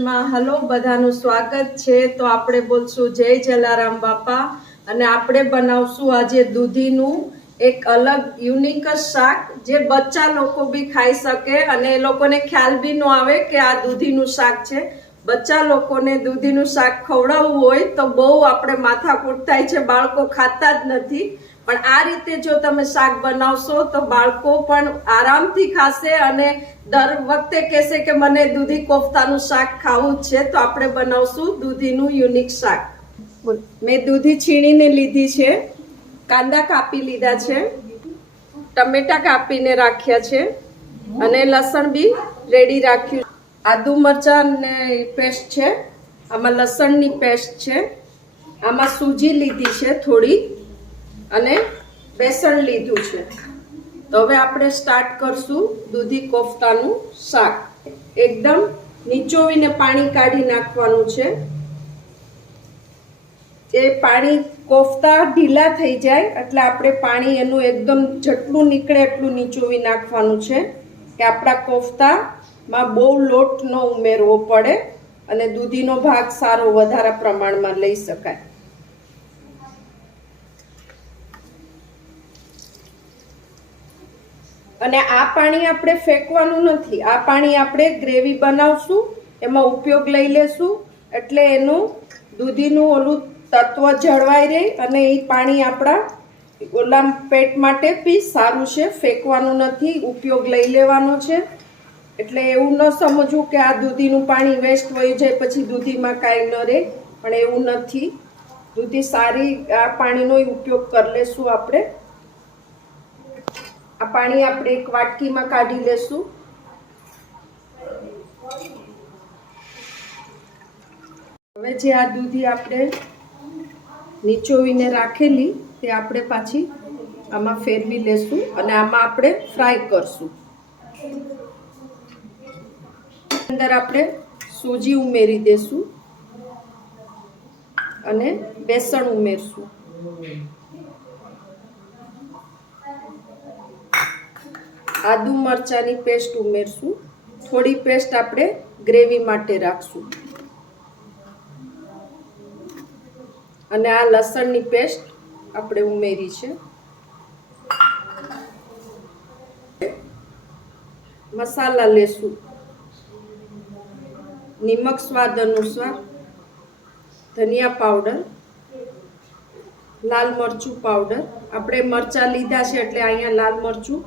કિચનમાં હલો બધાનું સ્વાગત છે। તો આપણે બોલશું જય જલારામ બાપા અને આપણે બનાવશું આજે દૂધીનું એક અલગ યુનિક શાક જે બચ્ચા લોકો બી ખાઈ શકે અને એ લોકોને ખ્યાલ બી ન આવે કે આ દૂધીનું શાક છે। બચ્ચા લોકોને દૂધીનું શાક ખવડાવવું હોય તો બહુ આપણે માથાકૂટ થાય છે, બાળકો ખાતા જ નથી। પણ આ રીતે જો તમે શાક બનાવશો તો બાળકો પણ આરામથી ખાશે અને દર વખતે કહેશે કે મને દૂધી કોફતાનું શાક ખાવું છે। તો આપણે બનાવશું દૂધીનું યુનિક શાક। મેં દૂધી છીણીને લીધી છે, કાંદા કાપી લીધા છે, ટમેટા કાપીને રાખ્યા છે અને લસણ બી રેડી રાખ્યું। આદુ મરચાંને પેસ્ટ છે, આમાં લસણની પેસ્ટ છે, આમાં સૂજી લીધી છે થોડી અને બેસણ લીધું છે। તો હવે આપણે સ્ટાર્ટ કરશું દૂધી કોફતાનું શાક। એકદમ નીચોવીને પાણી કાઢી નાખવાનું છે। એ પાણી કોફતા ઢીલા થઈ જાય એટલે આપણે પાણી એનું એકદમ જેટલું નીકળે એટલું નીચોવી નાખવાનું છે કે આપણા કોફતામાં બહુ લોટ ન ઉમેરવો પડે અને દૂધીનો ભાગ સારો વધારે પ્રમાણમાં લઈ શકાય। અને આ પાણી આપણે ફેંકવાનું નથી, આ પાણી આપણે ગ્રેવી બનાવશું એમાં ઉપયોગ લઈ લેશું એટલે એનું દૂધીનું ઓલું તત્વ જળવાઈ રહે અને એ પાણી આપણા ઓલા પેટ માટે બી સારું છે, ફેંકવાનું નથી, ઉપયોગ લઈ લેવાનો છે। એટલે એવું ન સમજવું કે આ દૂધીનું પાણી વેસ્ટ વહી જાય પછી દૂધીમાં કાંઈ ન રહે, પણ એવું નથી। દૂધી સારી આ પાણીનો ઉપયોગ કરી લેશું આપણે। આ પાણી આપણે એક વાટકીમાં કાઢી લેશું। હવે જે આ દૂધી આપણે નીચોવીને રાખેલી તે આપણે પાછી આમાં ફેરવી લેશું અને આમાં આપણે ફ્રાય કરશું। અંદર આપણે સૂજી ઉમેરી દેશું અને બેસણ ઉમેરશું। આદુ મરચાંની પેસ્ટ ઉમેરશું, થોડી પેસ્ટ આપણે ગ્રેવી માટે રાખશું અને આ લસણની પેસ્ટ આપણે ઉમેરી છે। મસાલા લેશું, નિમક સ્વાદ અનુસાર, ધનિયા પાવડર, લાલ મરચું પાવડર, આપણે મરચાં લીધા છે એટલે અહીંયા લાલ મરચું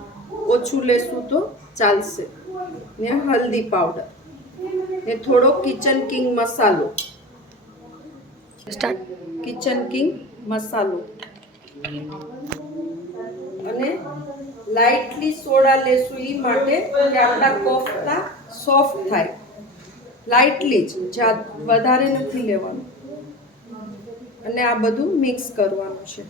ઓછું લેશું તો ચાલશે, ને હલ્દી પાવડર ને થોડો કિચન કિંગ મસાલો, કિચન કિંગ મસાલો અને લાઇટલી સોડા લેશું એ માટે કે આપણા કોફતા સોફ્ટ થાય, લાઇટલી જ, વધારે નથી લેવાનું અને આ બધું મિક્સ કરવાનું છે।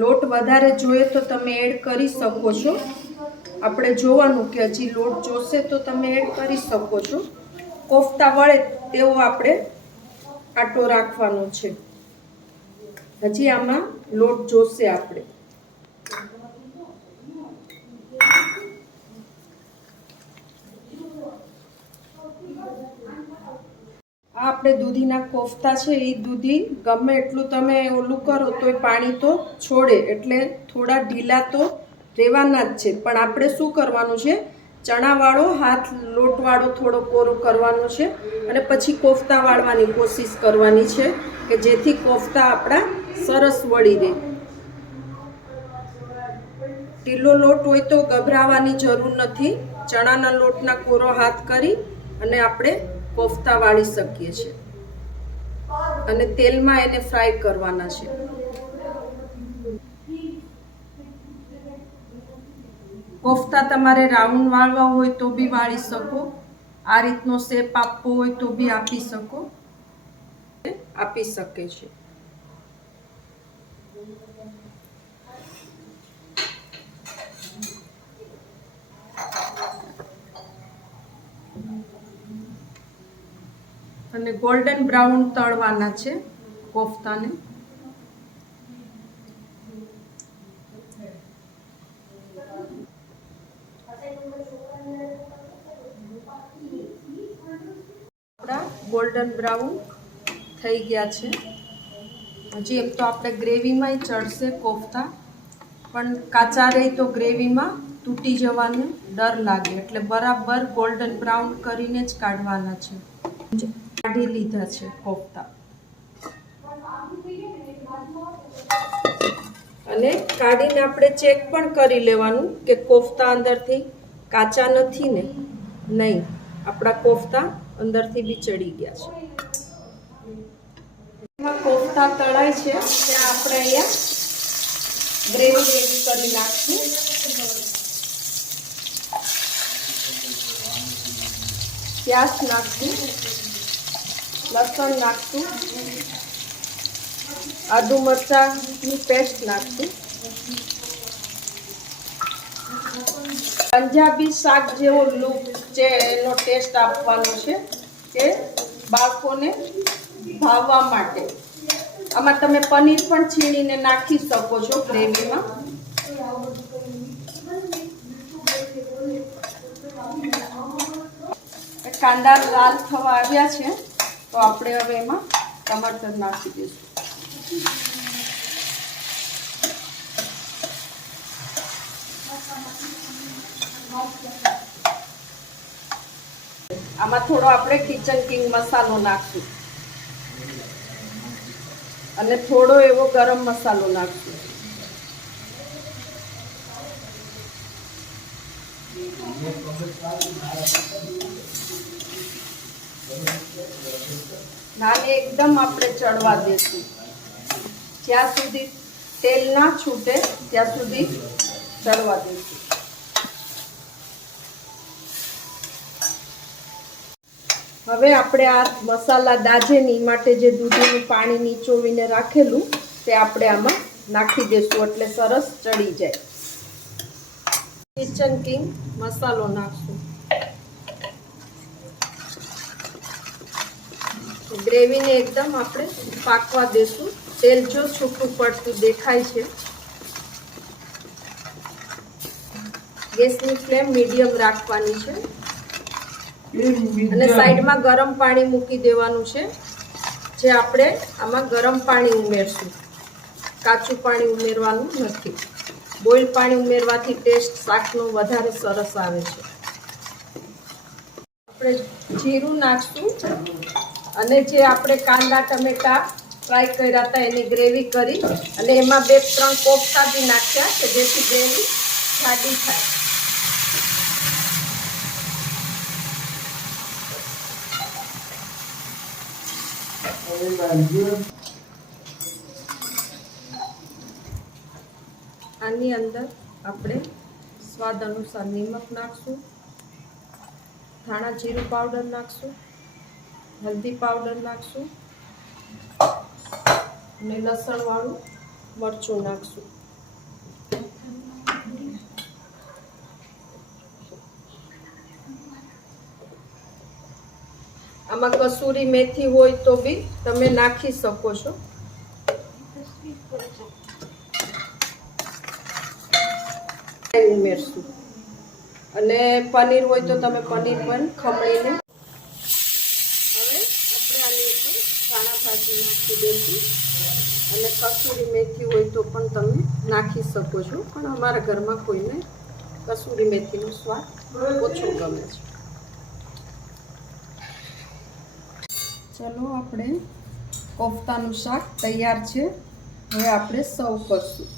લોટ વધારે જોઈએ તો તમે એડ કરી શકો છો, આપણે જોવાનું કે હજી લોટ જોશે તો તમે એડ કરી શકો છો। કોફતા વળે તેવો આપણે આટો રાખવાનો છે, હજી આમાં લોટ જોશે આપણે। આ આપણે દૂધીના કોફતા છે એ દૂધી ગમે એટલું તમે ઓલું કરો તો પાણી તો છોડે એટલે થોડા ઢીલા તો રહેવાના જ છે, પણ આપણે શું કરવાનું છે, ચણાવાળો હાથ લોટવાળો થોડો કોરો કરવાનો છે અને પછી કોફતા વાળવાની કોશિશ કરવાની છે કે જેથી કોફતા આપણા સરસ વળી રહે। ઢીલો લોટ હોય તો ગભરાવાની જરૂર નથી, ચણાના લોટના કોરો હાથ કરી અને આપણે કોફતા વાળી શકીએ છીએ અને તેલમાં એને ફ્રાય કરવાના છે। કોફતા તમારે રાઉન્ડ વાળવા હોય તો બી વાળી શકો, આ રીતનો શેપ આપવો હોય તો બી આપી શકો, આપી શકે છે। અને ગોલ્ડન બ્રાઉન તળવાના છે કોફતાને। ગોલ્ડન બ્રાઉન થઈ ગયા છે. હજી એમ તો આપણે ગ્રેવીમાંય ચડશે કોફતા, પણ કાચા રહે તો ગ્રેવીમાં તૂટી જવાનો ડર લાગે, એટલે બરાબર ગોલ્ડન બ્રાઉન કરીને જ કાઢવાના છે. કાઢી લીધા છે કોફતા, અને કાઢીને આપણે ચેક પણ કરી લેવાનું કે કોફતા અંદરથી કાચા નથી ને. નહીં, આપણા કોફતા અંદરથી બી ચડી ગયા છે. કોફતા તળાય છે ત્યાં આપણે અહીંયા ગ્રેવી રેડી કરી નાખશું. પ્યાજ નાખશું, લસણ નાખશું, આદુ મરચાંની પેસ્ટ નાખશું. પંજાબી શાક જેવો લુક છે એનો ટેસ્ટ આપવાનો છે કે બાળકોને ભાવવા માટે. આમાં તમે પનીર પણ છીણીને નાખી શકો છો ગ્રેવીમાં. કાંદા લાલ થવા આવ્યા છે તો આપણે હવે એમાં ટમાટર નાખી દઈશું. આમાં થોડો આપણે કિચન કિંગ મસાલો નાખશું અને થોડો એવો ગરમ મસાલો નાખશું. નાને એકદમ આપણે ચડવા દેશું, જ્યાં સુધી તેલ ના છૂટે ત્યાં સુધી ચડવા દેશું. હવે આપણે આ મસાલા દાજેની માટે જે દૂધીનું પાણી નીચોવીને રાખેલું તે આપણે આમાં નાખી દઈશું, એટલે સરસ ચડી જાય. કિચન કિંગ મસાલો નાખશું. ગ્રેવીને એકદમ આપણે પાકવા દેશું. તેલ જો છૂટું પડતું દેખાય છે. ગેસની ફ્લેમ મીડિયમ રાખવાની છે અને સાઈડમાં ગરમ પાણી મૂકી દેવાનું છે, જે આપણે આમાં ગરમ પાણી ઉમેરશું. કાચું પાણી ઉમેરવાનું નથી. બોઇલ પાણી ઉમેરવાથી ટેસ્ટ શાકનો વધારે સરસ આવે છે. આપણે જીરું નાખશું અને જે આપણે કાંદા ટમેટા ફ્રાય કર્યા હતા એની ગ્રેવી કરી અને એમાં 2-3 કોફતા બી નાખ્યા કે જેથી ગ્રેવી જાડી થાય. આની અંદર આપણે સ્વાદ અનુસાર નિમક નાખશું, ધાણા જીરું પાવડર નાખશું, હલ્દી પાવડર નાખશું અને લસણવાળું મરચું નાખશું. આમાં કસૂરી મેથી હોય તો બી તમે નાખી શકો છો. ઉમેરશું અને પનીર હોય તો તમે પનીર પણ ખમણીને. હવે આપણે આની ઉપર ધાણા ભાજી નાખી દઈશું અને કસૂરી મેથી હોય તો પણ તમે નાખી શકો છો, પણ અમારા ઘરમાં કોઈને કસૂરી મેથીનો સ્વાદ ઓછો ગમે છે. ચલો, આપણે કોફતાનું શાક તૈયાર છે. હવે આપણે સર્વ કરશું.